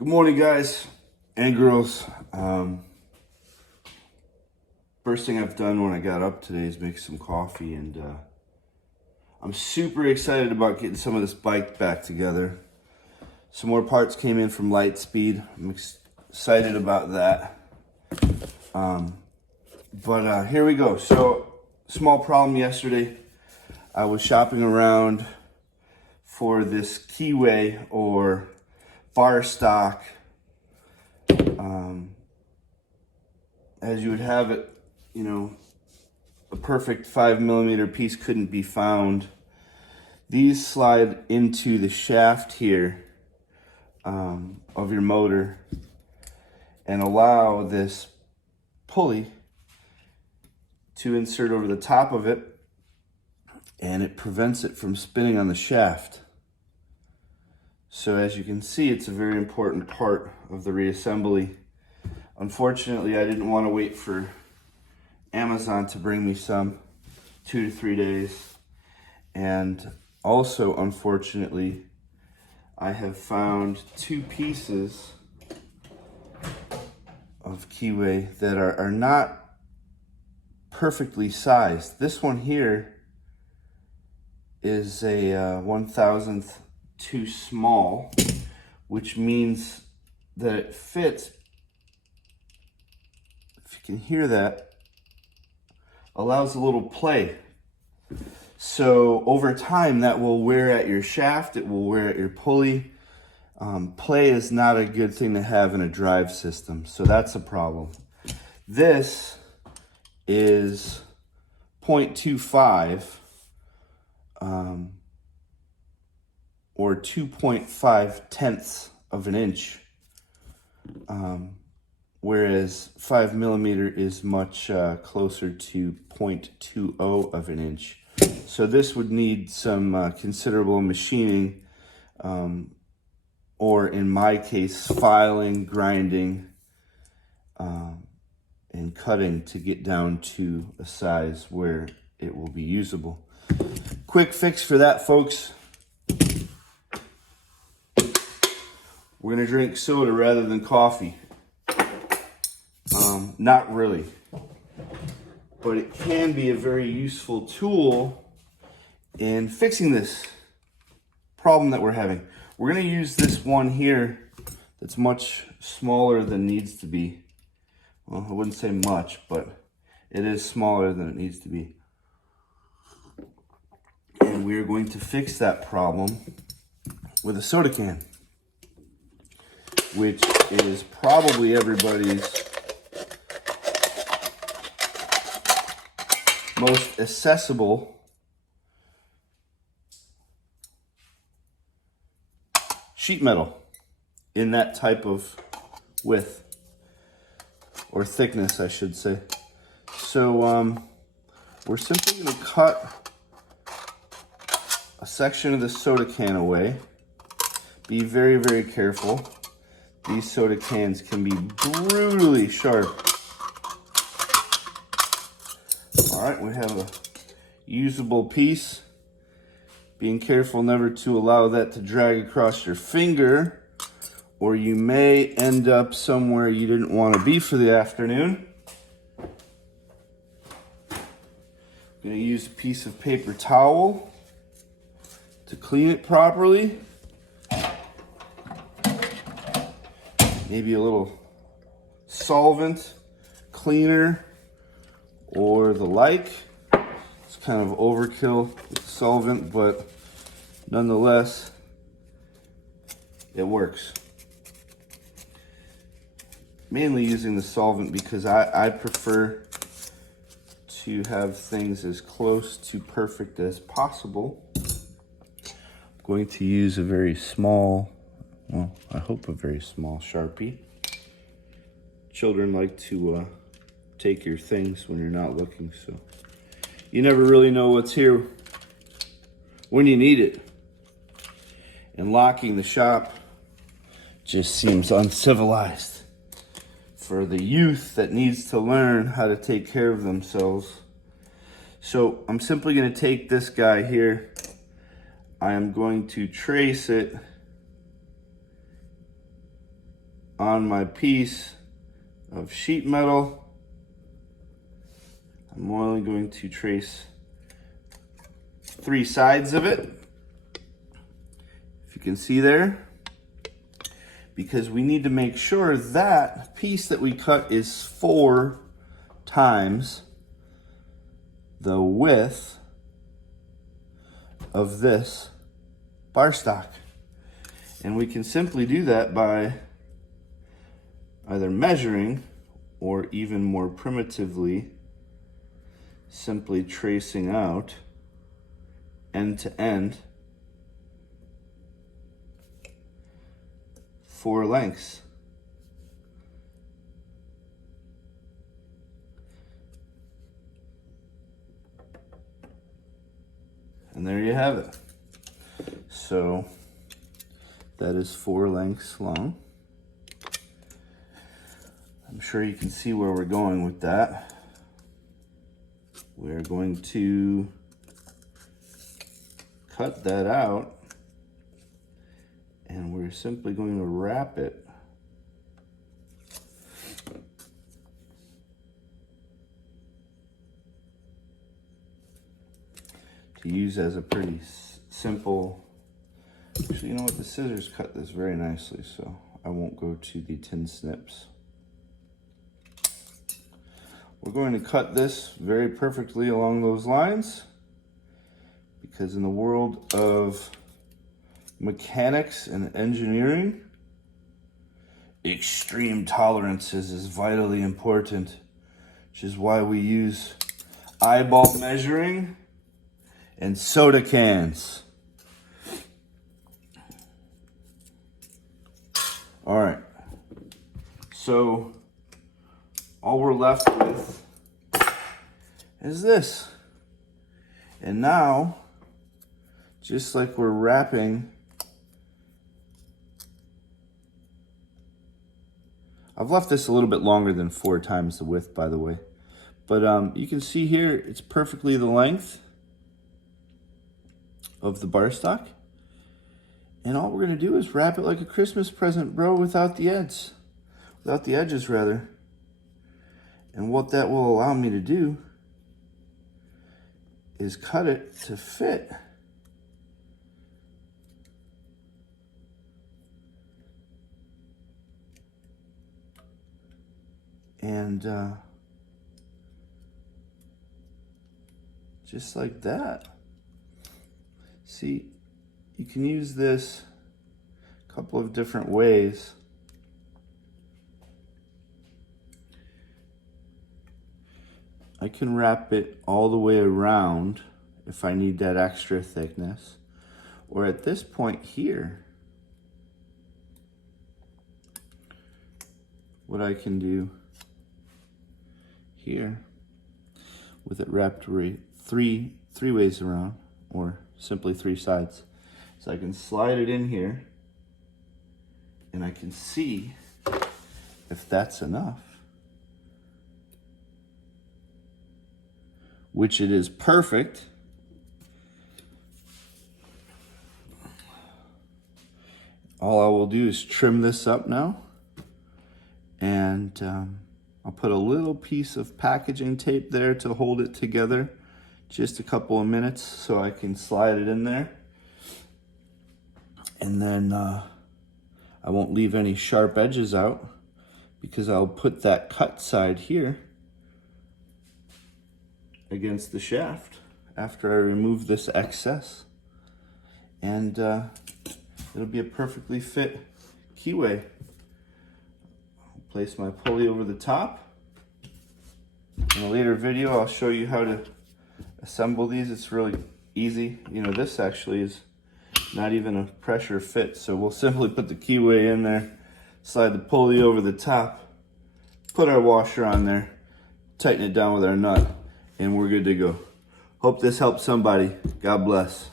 Good morning, guys and girls. First thing I've done when I got up today is make some coffee, and I'm super excited about getting some of this bike back together. Some more parts came in from Lightspeed. I'm excited about that. But here we go. So, small problem yesterday. I was shopping around for this keyway or bar stock, as you would have it, a perfect 5mm piece couldn't be found. These slide into the shaft here of your motor and allow this pulley to insert over the top of it, and it prevents it from spinning on the shaft. So as you can see, it's a very important part of the reassembly. Unfortunately, I didn't want to wait for Amazon to bring me some 2 to 3 days. And also, unfortunately, I have found 2 pieces of keyway that are not perfectly sized. This one here is a 1,000th too small, which means that it fits, if you can hear that, allows a little play. So over time that will wear at your shaft, it will wear at your pulley. Play is not a good thing to have in a drive system, so that's a problem. This is 0.25 or 2.5 tenths of an inch, whereas 5mm is much closer to 0.20 of an inch. So this would need some considerable machining, or in my case, filing, grinding, and cutting to get down to a size where it will be usable. Quick fix for that, folks. We're gonna drink soda rather than coffee. Not really, but it can be a very useful tool in fixing this problem that we're having. We're gonna use this one here that's much smaller than needs to be. Well, I wouldn't say much, but it is smaller than it needs to be. And we're going to fix that problem with a soda can, which is probably everybody's most accessible sheet metal in that type of width, or thickness, I should say. So we're simply going to cut a section of the soda can away. Be very, very careful. These soda cans can be brutally sharp. All right, we have a usable piece. Being careful never to allow that to drag across your finger, or you may end up somewhere you didn't want to be for the afternoon. I'm going to use a piece of paper towel to clean it properly. Maybe a little solvent cleaner or the like. It's kind of overkill with solvent, but nonetheless, it works. Mainly using the solvent because I prefer to have things as close to perfect as possible. I'm going to use a very small, well, I hope a very small Sharpie. Children like to take your things when you're not looking, so you never really know what's here when you need it. And locking the shop just seems uncivilized for the youth that needs to learn how to take care of themselves. So I'm simply going to take this guy here. I am going to trace it on my piece of sheet metal. I'm only going to trace 3 sides of it, if you can see there, because we need to make sure that piece that we cut is 4 times the width of this bar stock. And we can simply do that by either measuring or even more primitively simply tracing out end to end 4 lengths. And there you have it. So that is 4 lengths long. I'm sure you can see where we're going with that. We're going to cut that out, and we're simply going to wrap it to use as a pretty simple. Actually, you know what? The scissors cut this very nicely, so I won't go to the tin snips. We're going to cut this very perfectly along those lines, because in the world of mechanics and engineering, extreme tolerances is vitally important, which is why we use eyeball measuring and soda cans. All right, so all we're left with is this. And now, just like we're wrapping, I've left this a little bit longer than 4 times the width, by the way. But you can see here, it's perfectly the length of the bar stock. And all we're gonna do is wrap it like a Christmas present, bro, without the edges. Without the edges, rather. And what that will allow me to do is cut it to fit and just like that. See, you can use this a couple of different ways. I can wrap it all the way around if I need that extra thickness. Or at this point here, what I can do here, with it wrapped three ways around, or simply 3 sides, so I can slide it in here and I can see if that's enough. Which it is perfect. All I will do is trim this up now, and I'll put a little piece of packaging tape there to hold it together, just a couple of minutes so I can slide it in there. And then I won't leave any sharp edges out, because I'll put that cut side here against the shaft after I remove this excess, and it'll be a perfectly fit keyway. I'll place my pulley over the top. In a later video, I'll show you how to assemble these. It's really easy. You know, this actually is not even a pressure fit, so we'll simply put the keyway in there, slide the pulley over the top, put our washer on there, tighten it down with our nut, and we're good to go. Hope this helps somebody. God bless.